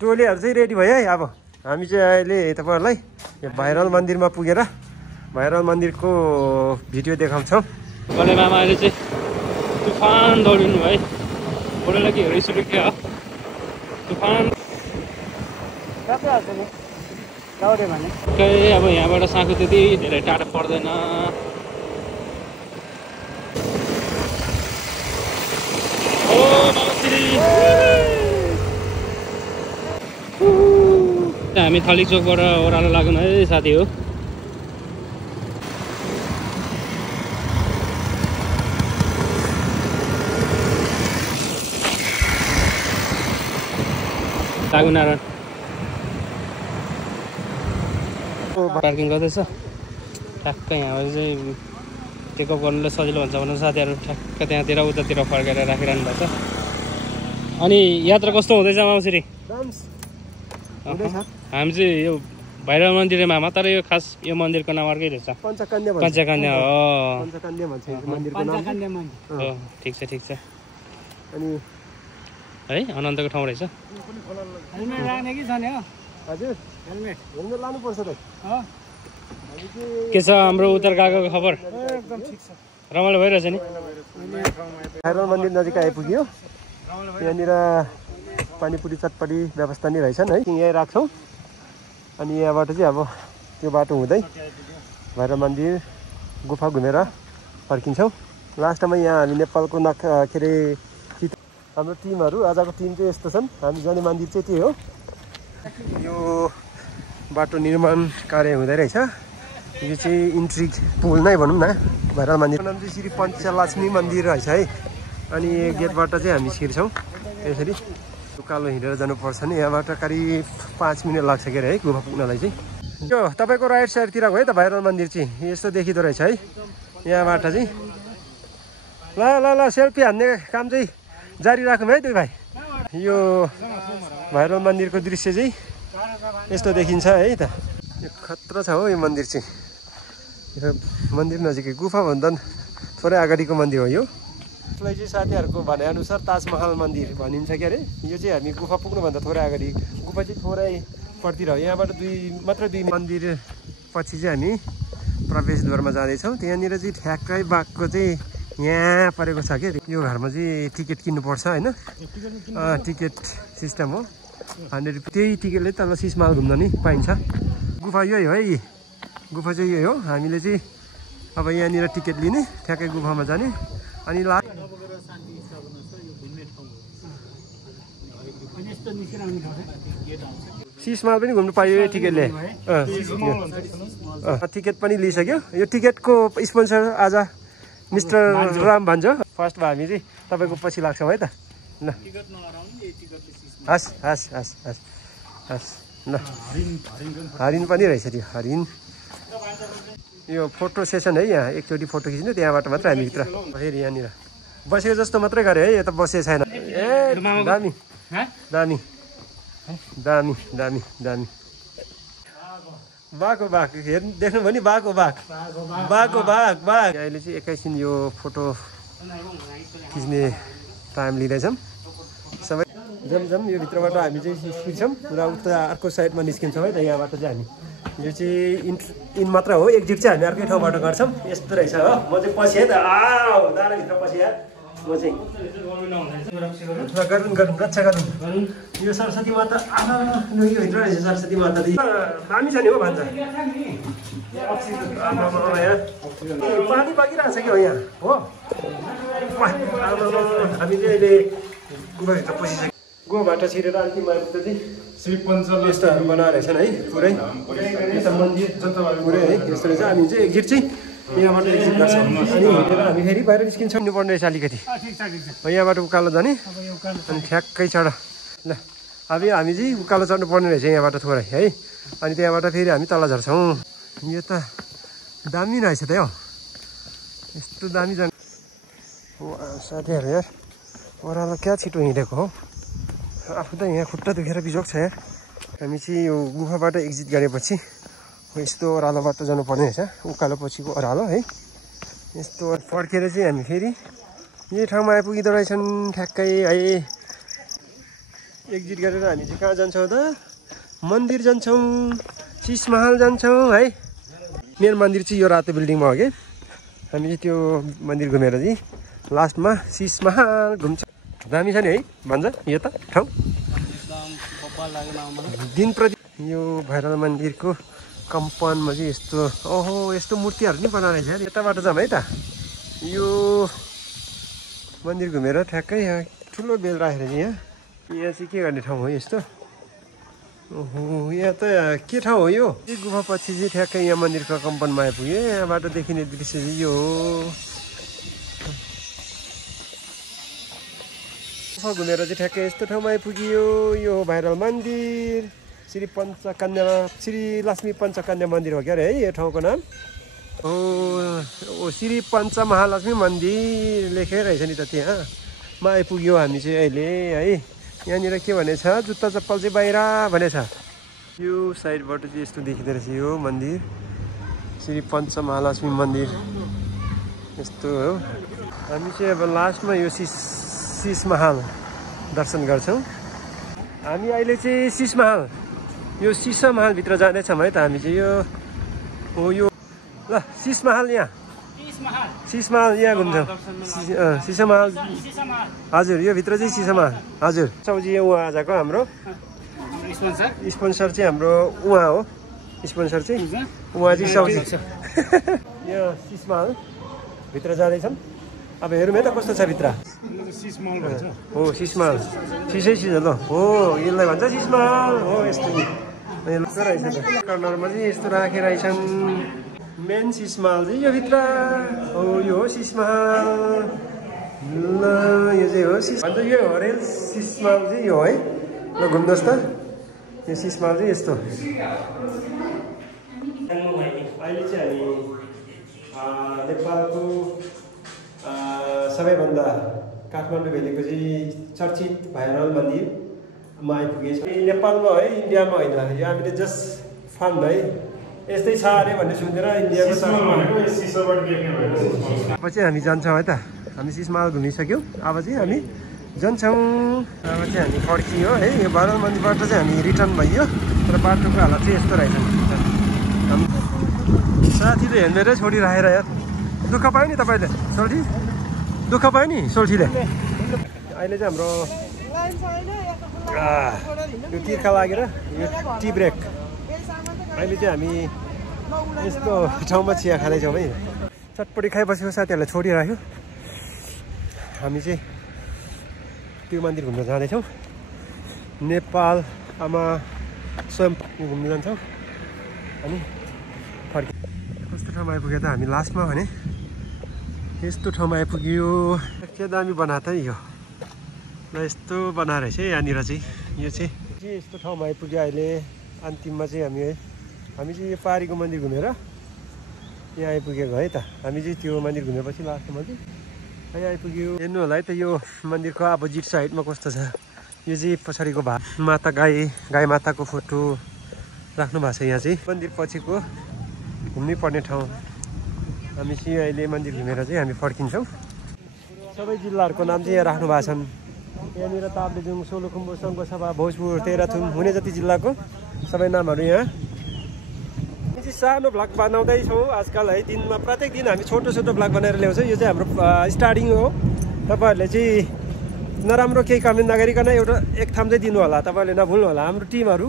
टोलीहरू चाहिँ रेडी भयो है। अब हामी चाहिँ अहिले तपाईँहरूलाई यो भाइरल मन्दिरमा पुगेर भाइरल मन्दिरको भिडियो देखाउँछौँ। बडे मामाले चाहिँ तुफान दौडिनु है। बडेलाई के रिस उठ्यो तुफान दौड्यो भने अब यहाँबाट साँको त्यति धेरै टाढो पर्दैन। हामी थली चोकबाट ओह्रालो लागौँ है साथी हो। लागु नारायण पार्किङ गर्दैछ ठ्याक्क यहाँबाट चाहिँ टेकअप गर्नुलाई सजिलो हुन्छ भनेर साथीहरू ठ्याक्क त्यहाँतिर उतातिर फर्केर राखिरहनु भएको छ। अनि यात्रा कस्तो हुँदैछ माउसरी? हामी चाहिँ यो भैरव मन्दिरमा मात्र यो खास यो मन्दिरको नाम अर्कै रहेछ पञ्चकन्या हो। ठिक छ ठिक छ। अनि है अनन्तको ठाउँ रहेछ। के छ हाम्रो उत्तर गएको खबर? रमाइलो भइरहेछ नि। भाइरल मन्दिर नजिक आइपुग्यो। यहाँनिर पानीपुरी चटपटी व्यवस्था नै रहेछन् है। यहीँ राख्छौँ अनि यहाँबाट चाहिँ अब त्यो बाटो हुँदै भैरव मन्दिर गुफा घुमेर फर्किन्छौँ। लास्टमा यहाँ हामी नेपालको के अरे हाम्रो टिमहरू आजको टिम चाहिँ यस्तो छन्। हामी जाने मन्दिर चाहिँ त्यही हो। यो बाटो निर्माण कार्य हुँदै रहेछ। यो चाहिँ इन्ट्रिक पुल नै भनौँ न भैरव मन्दिर नाम चाहिँ श्री पञ्चलक्ष्मी मन्दिर रहेछ है। अनि गेटबाट चाहिँ हामी छिर्छौँ यसरी उकालो हिँडेर जानुपर्छ नि। यहाँबाट करिब 5 मिनट लाग्छ के अरे है गुफा पुग्नलाई चाहिँ। यो तपाईँको राइट साइडतिरको है त भैरव मन्दिर चाहिँ यस्तो देखिँदो रहेछ है यहाँबाट चाहिँ। ल ल ल सेल्फी हान्ने काम चाहिँ जारी राखौँ है दुई भाइ। यो भैरव मन्दिरको दृश्य चाहिँ यस्तो देखिन्छ है त। यो खतरा छ हो यो मन्दिर चाहिँ। यो मन्दिर नजिकै गुफाभन्दा थोरै अगाडिको मन्दिर हो यो। यसलाई चाहिँ साथीहरूको भनाइअनुसार ताजमहल मन्दिर भनिन्छ के अरे। यो चाहिँ हामी गुफा पुग्नुभन्दा थोरै अगाडि गुफा चाहिँ थोरै पट्टि रह्यो। यहाँबाट मात्र दुई मन्दिर पछि चाहिँ हामी प्रवेशद्वारमा जाँदैछौँ। त्यहाँनिर चाहिँ ठ्याक्कै बाघको चाहिँ यहाँ परेको छ क्या। यो घरमा चाहिँ टिकट किन्नुपर्छ होइन। टिकट सिस्टम हो 100 रुपियाँ। त्यही टिकटले तल सिसमाल घुम्न नि पाइन्छ। गुफा यही हो है। गुफा चाहिँ यही हो। हामीले चाहिँ अब यहाँनिर टिकट लिने ठ्याक्कै गुफामा जाने अनि सिसमाल पनि घुम्नु पाइयो यो टिकटले। टिकट पनि लिइसक्यो। यो टिकटको स्पोन्सर आज मिस्टर राम भन्छ। फर्स्ट भयो हामी चाहिँ तपाईँको पछि लाग्छौँ है त। ल हस् हस् हस् हस् हस् ल हरिण पनि रहेछ त्यो हरिण। यो फोटो सेसन है। यहाँ एकचोटि फोटो खिच्नु त्यहाँबाट मात्र हामी भित्र फेरि यहाँनिर बसेको जस्तो मात्रै गऱ्यो है। यता बसेको छैन। ए दामी दामी दामी दामी दामी। बाघ हो बाघ हेर्नु देख्नु भयो नि बाघ हो बाघ बाघ हो बाघ बाघ। अहिले चाहिँ एकैछिन यो फोटो खिच्ने टाइम लिँदैछौँ सबै। जम यो भित्रबाट हामी चाहिँ निस्किन्छौँ र उता अर्को साइडमा निस्किन्छौँ है त। यहाँबाट चाहिँ हामी यो चाहिँ इन मात्र हो। एक्जिट चाहिँ हामी अर्कै ठाउँबाट गर्छौँ। यस्तो रहेछ हो। म चाहिँ पछि है त दाराभित्र पछि या म चाहिँ गरौँ गरौँ रक्षा गरौँ। यो सरस्वती माता यो भित्र रहेछ सरस्वती माता दामी छ नि हो भन्छ। पानी पाकिरहेको छ कि हो यहाँ हो। हामी चाहिँ अहिले गुफाभित्र पसिसक्यो। गुफाबाट छिरेर अन्तिममा आइपुग्दा चाहिँ श्री पञ्चल यस्ताहरू बनाएर रहेछन् है पुरै। यता मन्दिर पुरै है यस्तो रहेछ। हामी चाहिँ एक्जिट चाहिँ यहाँबाट एक्जिट गर्छौँ अनि हिँडेर हामी फेरि बाहिर निस्किन्छौँ। पर्ने रहेछ अलिकति यहाँबाट उकालो जाने अनि ठ्याक्कै चढ। ल अब हामी चाहिँ उकालो चढ्नु पर्ने रहेछ यहाँबाट थोरै है। अनि त्यहाँबाट फेरि हामी तल झर्छौँ। यो त दामी रहेछ त हो। यस्तो दामी जाने साथीहरू यार ओह्रालो क्या छिटो हिँडेको हो। आफू त यहाँ खुट्टा दुखेर बिजोग छ यार। हामी चाहिँ यो गुफाबाट एक्जिट गरेपछि यस्तो ओह्रालो बाटो जानुपर्ने रहेछ। उकालो पछिको ओह्रालो है। यस्तो फर्केर चाहिँ हामी फेरि यही ठाउँमा आइपुगिँदो रहेछन् ठ्याक्कै है। एक्जिट गरेर हामी चाहिँ कहाँ जान्छौँ त मन्दिर जान्छौँ शीश महल जान्छौँ है मेन मन्दिर चाहिँ यो रातो बिल्डिङमा हो कि हामी चाहिँ त्यो मन्दिर घुमेर चाहिँ लास्टमा शीश महल घुम्छ दामी छ नि है भन्छ यो त ठाउँ दिन प्रति यो भैरव मन्दिरको कम्पाउन्डमा चाहिँ यस्तो ओहो यस्तो मूर्तिहरू नि बनाएको रहेछ यताबाट जाऊँ है त यो मन्दिर घुमेर ठ्याक्कै यहाँ ठुलो बेल राखेर चाहिँ यहाँ चाहिँ के गर्ने ठाउँ हो यस्तो ओहो यहाँ त के ठाउँ हो यो गुफा पछि चाहिँ ठ्याक्कै यहाँ मन्दिरको कम्पाउन्डमा आइपुग्यो यहाँबाट देखिने दृश्य चाहिँ यो गुफा घुमेर चाहिँ ठ्याक्कै यस्तो ठाउँमा आइपुग्यो यो भैरव मन्दिर श्री लक्ष्मी पञ्चकन्या मन्दिर हो क्या अरे है यो ठाउँको नाम ओ श्री पञ्च महालक्ष्मी मन्दिर लेखेर रहेछ नि त त्यहाँमा आइपुग्यो हामी चाहिँ अहिले है यहाँनिर के भनेछ जुत्ता चप्पल चाहिँ बाहिर भनेछ यो साइडबाट चाहिँ यस्तो देखिँदो रहेछ यो मन्दिर श्री पञ्च महालक्ष्मी मन्दिर यस्तो हो हामी चाहिँ अब लास्टमा यो शीश महल दर्शन गर्छौँ हामी अहिले चाहिँ शीश महल यो शीश महलभित्र जाँदैछौँ है त हामी चाहिँ यो हो यो ल शीश महल यहाँ शीश महल यहाँ घुम्छौँ शीश महल हजुर यो भित्र चाहिँ शीश महल हजुर चौजी उहाँ आजको हाम्रो स्पोन्सर चाहिँ हाम्रो उहाँ हो स्पोन्सर चाहिँ उहाँ चाहिँ चौजी यहाँ शीश महल भित्र जाँदैछौँ अब हेरौँ है त कस्तो छ भित्र हो शीश महल शीशै शीश ल हो यसलाई भन्छ शीश महल हो यस्तो रहेछ कर्नरमा चाहिँ यस्तो राखेर रहेछन् मेन शीश महल चाहिँ यो भित्र हो यो हो शीश महल ल यो चाहिँ हो शीश भन्छ यो हो रेल शीश महल चाहिँ यो है ल घुम्नुहोस् त यो शीश महल चाहिँ यस्तो अहिले चाहिँ हामी नेपालको सबैभन्दा काठमाडौँ भेलीको चाहिँ चर्चित भैरव मन्दिरमा आइपुगेछ नेपालमा है इन्डियामा होइन यो हामीले जस्ट फन है यस्तै छ अरे भन्ने सुनेर इन्डियाको अब चाहिँ हामी जान्छौँ है त हामी शीश महल घुमिसक्यौँ अब चाहिँ हामी जान्छौँ अब चाहिँ हामी फर्कियो है यो भैरव मन्दिरबाट चाहिँ हामी रिटर्न भइयो तर बाटोको हालत चाहिँ यस्तो रहेछ साथीले हेर्नेरै छोडिराखेर यार दुःख पायो नि तपाईँले सोल्ठी दुःख पायो नि सोल्ठीले अहिले चाहिँ हाम्रो यो तिर्खा लागेर यो टी ब्रेक अहिले चाहिँ हामी यस्तो ठाउँमा चिया खाँदैछौँ है चटपटी खाइबसेको साथीहरूलाई छोडिराख्यो हामी चाहिँ त्यो मन्दिर घुम्न जाँदैछौँ नेपाल आमा स्वयं घुम्न जान्छौँ अनि फर्क कस्तो ठाउँमा आइपुग्यो त हामी लास्टमा भने यस्तो ठाउँमा आइपुग्यो के दामी बनाएको त यो ल यस्तो बनाएर रहेछ यहाँनिर चाहिँ यो चाहिँ यस्तो ठाउँमा आइपुग्यो अहिले अन्तिममा चाहिँ हामी चाहिँ यो पारीको मन्दिर घुमेर यहाँ आइपुगेको है त हामी चाहिँ त्यो मन्दिर घुमेपछि लास्टको मन्दिर यहाँ आइपुग्यो हेर्नु होला है त यो मन्दिरको अपोजिट साइडमा कस्तो छ यो चाहिँ पछाडिको भाग माता गाई माताको फोटो राख्नु भएको छ यहाँ चाहिँ मन्दिर पछिको घुम्नै पर्ने ठाउँ हामी चाहिँ अहिले मन्दिर घुमेर चाहिँ हामी फर्किन्छौँ सबै जिल्लाहरूको नाम चाहिँ यहाँ राख्नु भएको छन् यहाँनिर ताप्लेजुङ सोलुखुम्बु सङ्खुवासभा भोजपुर तेह्रथुम हुने जति जिल्लाको सबै नामहरू यहाँ चाहिँ सानो भ्लग बनाउँदैछौँ आजकल है दिनमा प्रत्येक दिन हामी छोटो भ्लग बनाएर ल्याउँछौँ यो चाहिँ हाम्रो स्टार्टिङ हो तपाईँहरूले चाहिँ नराम्रो केही कमेन्ट नगरिकन एउटा एक थाम चाहिँ दिनु होला तपाईँहरूले नभुल्नु होला हाम्रो टिमहरू